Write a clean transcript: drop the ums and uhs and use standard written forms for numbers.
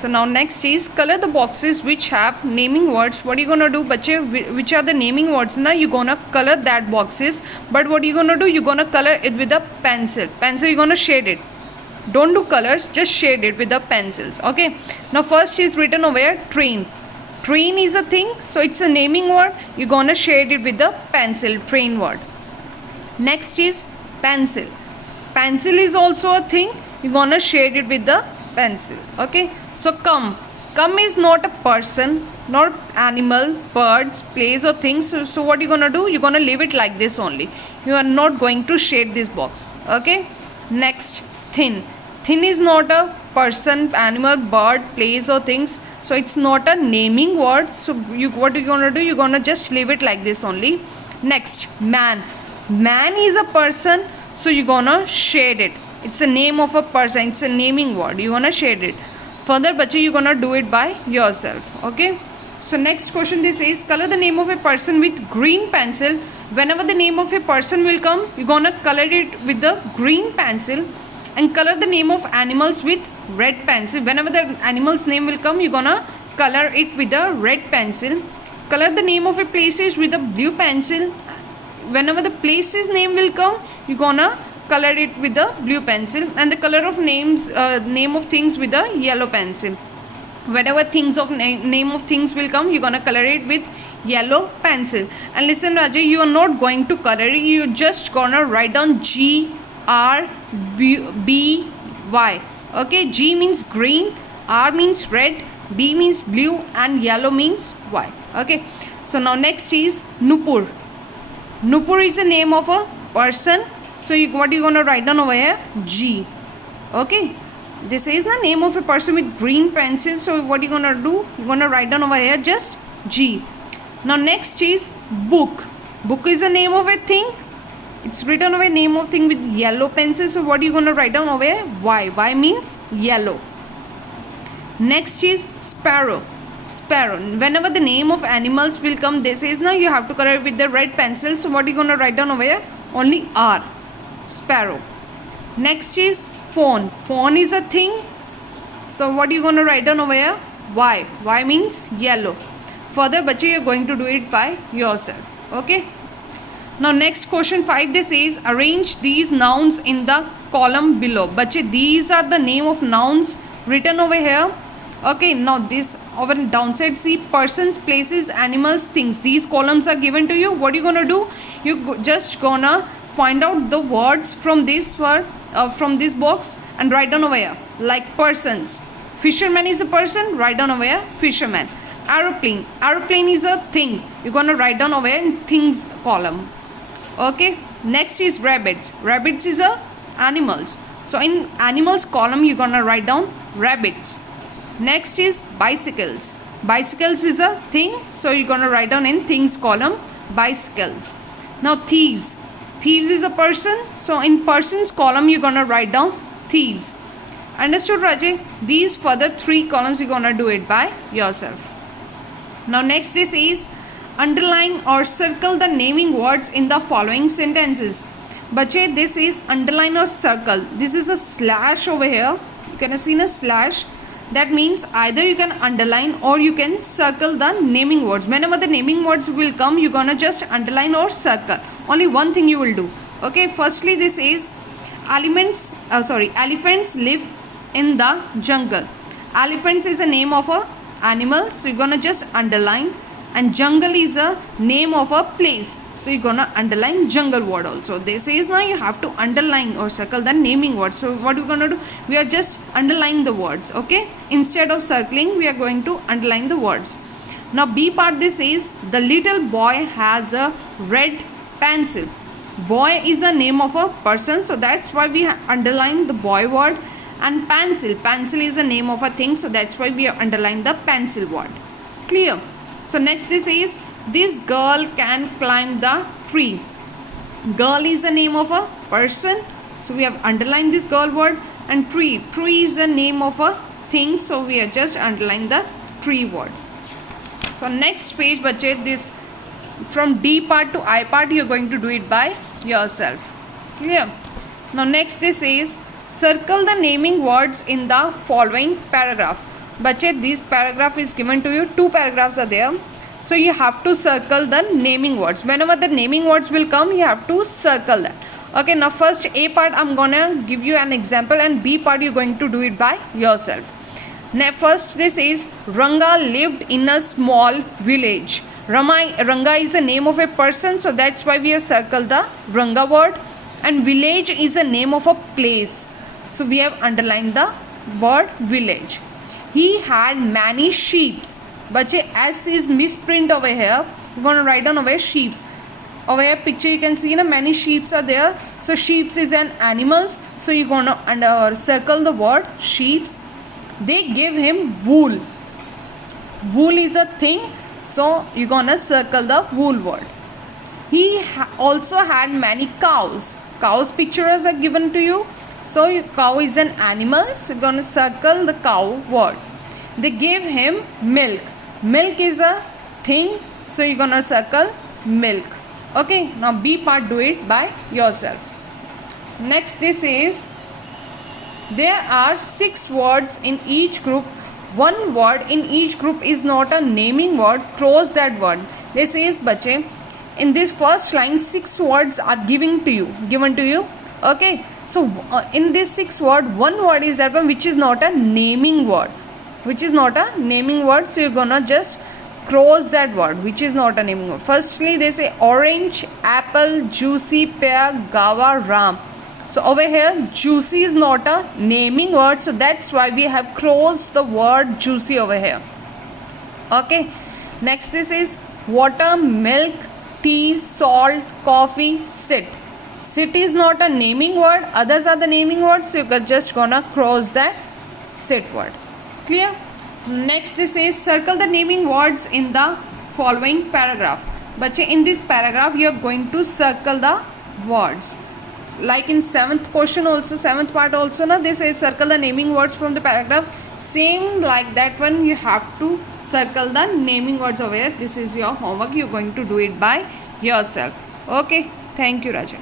So now next is color the boxes which have naming words. What are you gonna do, bache? Which are the naming words? Now you're gonna color that boxes. But what you're gonna do? You're gonna color it with a pencil. Pencil, you're gonna shade it. Don't do colors, just shade it with the pencils. Okay. Now first is written over here, train. Train is a thing, so it's a naming word. You're gonna shade it with the pencil, train word. Next is pencil. Pencil is also a thing. You're gonna shade it with the pencil. Okay. So come. Come is not a person, not animal, birds, place or things. So what you're gonna do? You're gonna leave it like this only. You are not going to shade this box. Okay. Next, thin. Thin is not a person, animal, bird, place or things. So it's not a naming word. So what you're gonna do? You're gonna just leave it like this only. Next, man. Man is a person. So you're gonna shade it. It's a name of a person. It's a naming word. You're gonna shade it. Further, bache, you're gonna do it by yourself. Okay. So next question this is color the name of a person with green pencil. Whenever the name of a person will come, you're gonna color it with the green pencil. And color the name of animals with red pencil. Whenever the animal's name will come, you're gonna color it with a red pencil. Color the name of a places with a blue pencil. Whenever the place's name will come, you're gonna color it with the blue pencil. And the color of names, name of things with a yellow pencil. Whenever things of name of things will come, you're gonna color it with yellow pencil. And listen, Rajay, you are not going to color it. You're just gonna write down G R B Y. Okay, G means green, R means red, B means blue, and yellow means Y. Okay, so now next is Nupur. Nupur is the name of a person. So what you gonna write down over here? G. Okay, this is the name of a person with green pencil. So what you gonna do? You're gonna write down over here just G. Now next is book. Book is the name of a thing. It's written over name of thing with yellow pencil. So what are you going to write down over here? Y. Y means yellow. Next is sparrow. Sparrow. Whenever the name of animals will come, this is now you have to color it with the red pencil. So what are you going to write down over here? Only R. Sparrow. Next is phone. Phone is a thing. So what are you going to write down over here? Y. Y means yellow. Further, bache, you're going to do it by yourself. Okay. Now next question 5, this is arrange these nouns in the column below. Bache, these are the name of nouns written over here. Okay, now this over downside, see persons, places, animals, things. These columns are given to you. What are you gonna do? You just gonna find out the words from this word, from this box and write down over here. Like persons. Fisherman is a person. Write down over here. Fisherman. Aeroplane. Aeroplane is a thing. You're gonna write down over here in things column. Okay, next is rabbits. Rabbits is a animals. So in animals column, you're gonna write down rabbits. Next is bicycles. Bicycles is a thing. So you're gonna write down in things column bicycles. Now thieves. Thieves is a person. So in persons column, you're gonna write down thieves. Understood, Rajay? These further 3 columns, you're gonna do it by yourself. Now next this is underline or circle the naming words in the following sentences. Bache, this is underline or circle. This is a slash over here. You can see a slash. That means either you can underline or you can circle the naming words. Whenever the naming words will come, you're gonna just underline or circle. Only one thing you will do. Okay, firstly this is elephants live in the jungle. Elephants is a name of a animal. So you're gonna just underline. And jungle is a name of a place. So you're gonna underline jungle word also. This is now you have to underline or circle the naming word. So what we're gonna do? We are just underlining the words. Okay. Instead of circling, we are going to underline the words. Now B part, this is the little boy has a red pencil. Boy is a name of a person. So that's why we underline the boy word. And pencil. Pencil is the name of a thing. So that's why we underline the pencil word. Clear? So next this is this girl can climb the tree. Girl is the name of a person. So we have underlined this girl word. And tree. Tree is the name of a thing. So we are just underlined the tree word. So next page, bache, this from D part to I part, you are going to do it by yourself. Clear? Now next this is circle the naming words in the following paragraph. बच्चे this paragraph is given to you, 2 paragraphs are there, so you have to circle the naming words. Whenever the naming words will come, you have to circle that. Okay, now first A part I'm gonna give you an example, and B part you're going to do it by yourself. Now first this is Ranga lived in a small village. Ranga is the name of a person, so that's why we have circled the Ranga word, and village is the name of a place, so we have underlined the word village. He had many sheeps. Bache, S is misprint over here. You're going to write down over sheeps. Over here picture you can see many sheeps are there. So sheeps is an animals. So you're going to circle the word sheeps. They give him wool. Wool is a thing. So you're going to circle the wool word. He also had many cows. Cows pictures are given to you. So cow is an animal, so you're going to circle the cow word. They gave him milk. Milk is a thing, so you're going to circle milk. Okay, now B part, do it by yourself. Next, this is, there are 6 words in each group. One word in each group is not a naming word. Cross that word. This is, bache, in this first line 6 words are given to you. Okay, so in this 6 word, one word is that one which is not a naming word, so you're gonna just cross that word which is not a naming word. Firstly they say orange, apple, juicy, pear, guava, ram. So over here juicy is not a naming word, so that's why we have crossed the word juicy over here. Okay, next this is water, milk, tea, salt, coffee, sit. Sit is not a naming word, others are the naming words, so you're just gonna cross that sit word. Clear? Next this is circle the naming words in the following paragraph. Bache, in this paragraph you are going to circle the words. Like in 7th question also, 7th part also, they say circle the naming words from the paragraph. Same like that one, you have to circle the naming words over here. This is your homework. You're going to do it by yourself. Okay, thank you, Raja.